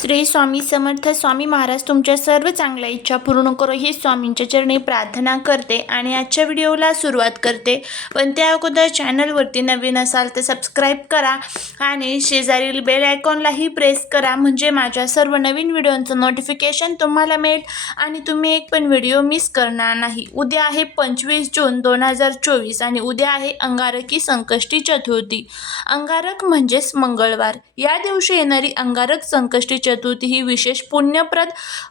श्री स्वामी समर्थ स्वामी महाराज तुमच्या सर्व चांगल्या इच्छा पूर्ण करो. ही स्वामींच्या चरणी प्रार्थना करते आणि आजच्या व्हिडिओला सुरुवात करते. पण त्या अगोदर चॅनलवरती नवीन असाल तर सबस्क्राईब करा आणि शेजारील बेल आयकॉनलाही प्रेस करा. म्हणजे माझ्या सर्व नवीन व्हिडिओंचं नोटिफिकेशन तुम्हाला मिळेल आणि तुम्ही एक पण व्हिडिओ मिस करणार नाही. उद्या आहे पंचवीस जून दोन हजार चोवीस आणि उद्या आहे अंगारकी संकष्टी चतुर्थी. अंगारक म्हणजेच मंगळवार. या दिवशी येणारी अंगारक संकष्टी चतुर्थी ही विशेष पुण्यप्रद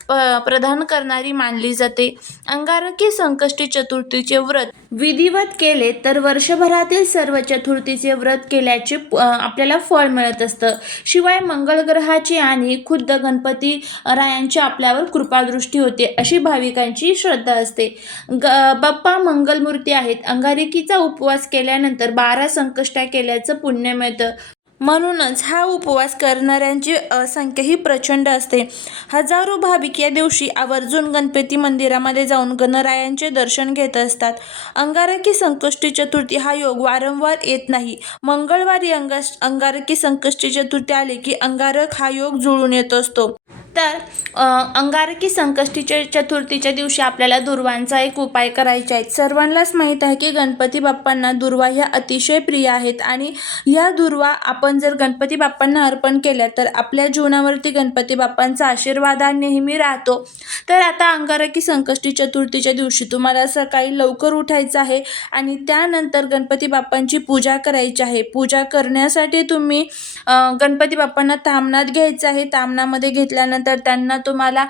प प्रदान करणारी मानली जाते. अंगारकी संकष्टी चतुर्थीचे व्रत. विधिवत केले तर वर्षभरातील सर्व चतुर्थीचे व्रत केल्याचे आपल्याला फळ मिळत असतं. शिवाय मंगळ ग्रहाची आणि खुद्द गणपती रायांची आपल्यावर कृपादृष्टी होते अशी भाविकांची श्रद्धा असते. ग बाप्पा मंगलमूर्ती आहेत. अंगारिकीचा उपवास केल्यानंतर बारा संकष्टा केल्याचं पुण्य मिळतं. म्हणूनच हा उपवास करणाऱ्यांची अ, संख्या ही प्रचंड असते. हजारो भाविक या दिवशी आवर्जून गणपती मंदिरामध्ये जाऊन गणरायांचे दर्शन घेत असतात. अंगारकी संकष्टी चतुर्थी हा योग वारंवार येत नाही. मंगळवारी अंगा अंगारकी संकष्टी चतुर्थी आली की अंगारक हा योग जुळून येत असतो. तर अंगारकी संकष्टीच्या चतुर्थीच्या दिवशी आपल्याला दुर्वांचा एक उपाय करायचा आहे. सर्वांनाच माहीत आहे की गणपती बाप्पांना दुर्वा ह्या अतिशय प्रिय आहेत आणि ह्या दुर्वा आपण जर गणपती बाप्पांना अर्पण केल्या तर आपल्या जीवनावरती गणपती बाप्पांचा आशीर्वाद हा नेहमी राहतो. तर आता अंगारकी संकष्टी चतुर्थीच्या दिवशी तुम्हाला सकाळी लवकर उठायचं आहे आणि त्यानंतर गणपती बाप्पांची पूजा करायची आहे. पूजा करण्यासाठी तुम्ही गणपती बाप्पांना तामणात घ्यायचं आहे. तामणामध्ये घेतल्यानंतर त्यांना तुम्हाला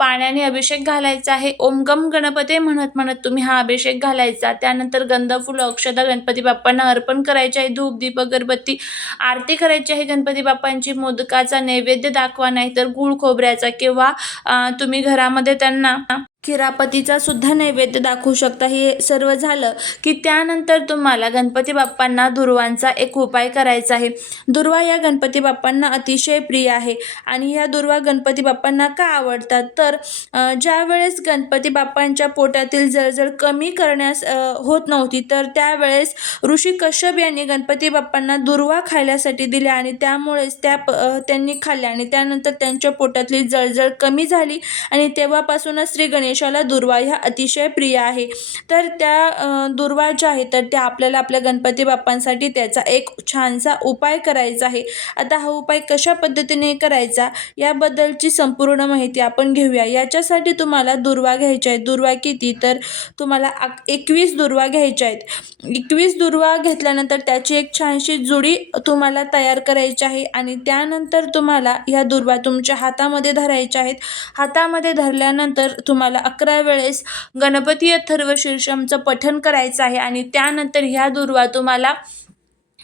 पाण्याने अभिषेक घालायचा आहे. ओम गम गणपते म्हणत म्हणत तुम्ही हा अभिषेक घालायचा. त्यानंतर गंधफुलं अक्षदा गणपती बाप्पांना अर्पण करायचे आहे. धूप दीप अगरबत्ती आरती करायची आहे गणपती बाप्पांची. मोदकाचा नैवेद्य दाखवा नाही तर गुळ खोबऱ्याचा किंवा तुम्ही घरामध्ये त्यांना खिरापतीचा सुद्धा नैवेद्य दाखवू शकता. हे सर्व झालं की त्यानंतर तुम्हाला गणपती बाप्पांना दुर्वांचा एक उपाय करायचा आहे. दुर्वा या गणपती बाप्पांना अतिशय प्रिय आहे आणि ह्या दुर्वा गणपती बाप्पांना का आवडतात? तर ज्यावेळेस गणपती बाप्पांच्या पोटातील जळजळ कमी करण्यास होत नव्हती तर त्यावेळेस ऋषी कश्यप यांनी गणपती बाप्पांना दुर्वा खायल्यासाठी दिल्या आणि त्यामुळेच त्या प- त्यांनी खाल्ल्या आणि त्यानंतर त्यांच्या पोटातली जळजळ कमी झाली आणि तेव्हापासूनच श्री गणेश गणेशाला दुर्वा ह्या अतिशय प्रिय आहे. तर त्या दुर्वा ज्या आहेत तर त्या आपल्याला आपल्या गणपती बाप्पांसाठी त्याचा एक छानसा उपाय करायचा आहे. आता हा उपाय कशा पद्धतीने करायचा याबद्दलची संपूर्ण माहिती आपण घेऊया. याच्यासाठी तुम्हाला दुर्वा घ्यायच्या आहेत. दुर्वा किती? तर तुम्हाला एकवीस दुर्वा घ्यायच्या आहेत. एकवीस दुर्वा घेतल्यानंतर त्याची एक छानशी जुडी तुम्हाला तयार करायची आहे आणि त्यानंतर तुम्हाला ह्या दुर्वा तुमच्या हातामध्ये धरायच्या आहेत. हातामध्ये धरल्यानंतर तुम्हाला अकरा वेळेस गणपती अथर्व शीर्षमचं पठण करायचं आहे आणि त्यानंतर ह्या दुर्वा तुम्हाला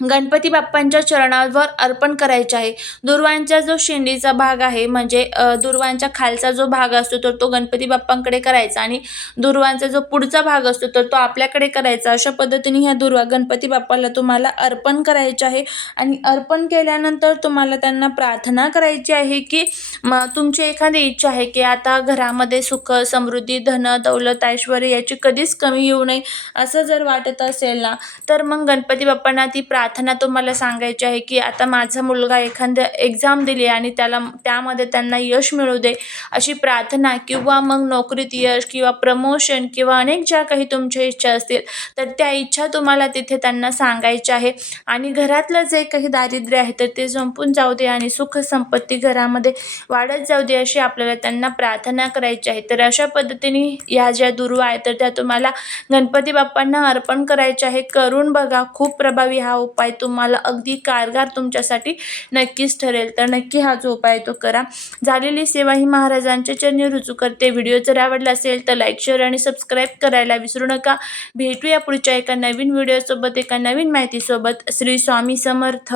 गणपती बाप्पांच्या चरणावर अर्पण करायचे आहे. दुर्वांचा जो शेंडीचा भाग आहे म्हणजे दुर्वांच्या खालचा जो भाग असतो तर तो गणपती बाप्पांकडे करायचा आणि दुर्वांचा जो पुढचा भाग असतो तर तो आपल्याकडे करायचा. अशा पद्धतीने ह्या दुर्वा गणपती बाप्पाला तुम्हाला अर्पण करायचे आहे आणि अर्पण केल्यानंतर तुम्हाला त्यांना प्रार्थना करायची आहे की म तुमची एखादी इच्छा आहे की आता घरामध्ये सुख समृद्धी धन दौलत ऐश्वर याची कधीच कमी येऊ नये असं जर वाटत असेल ना तर मग गणपती बाप्पांना ती प्रा प्रार्थना तुम्हाला सांगायची आहे की आता माझा मुलगा एखाद्या एक्झाम दिली आणि त्याला त्यामध्ये त्यांना यश मिळू दे अशी प्रार्थना किंवा मग नोकरीत यश किंवा प्रमोशन किंवा अनेक ज्या काही तुमच्या इच्छा असतील तर त्या इच्छा तुम्हाला तिथे त्यांना सांगायच्या आहे. आणि घरातलं जे काही दारिद्र्य आहे तर ते संपून जाऊ दे आणि सुख संपत्ती घरामध्ये वाढत जाऊ दे अशी आपल्याला त्यांना प्रार्थना करायची आहे. तर अशा पद्धतीने या ज्या दुर्वा आहेत तर त्या तुम्हाला गणपती बाप्पांना अर्पण करायच्या आहे. करून बघा खूप प्रभावी हा उपाय तुम्हाला अगदी कारगार तुमच्यासाठी नक्कीच ठरेल. तर नक्की हा जो उपाय तो करा. झालेली सेवा ही महाराजांच्या चरणी रुजू करते. व्हिडिओ जर आवडला असेल तर लाईक शेअर आणि सबस्क्राईब करायला विसरू नका. भेटूया पुढच्या एका नवीन व्हिडिओसोबत एका नवीन माहितीसोबत. श्री स्वामी समर्थ.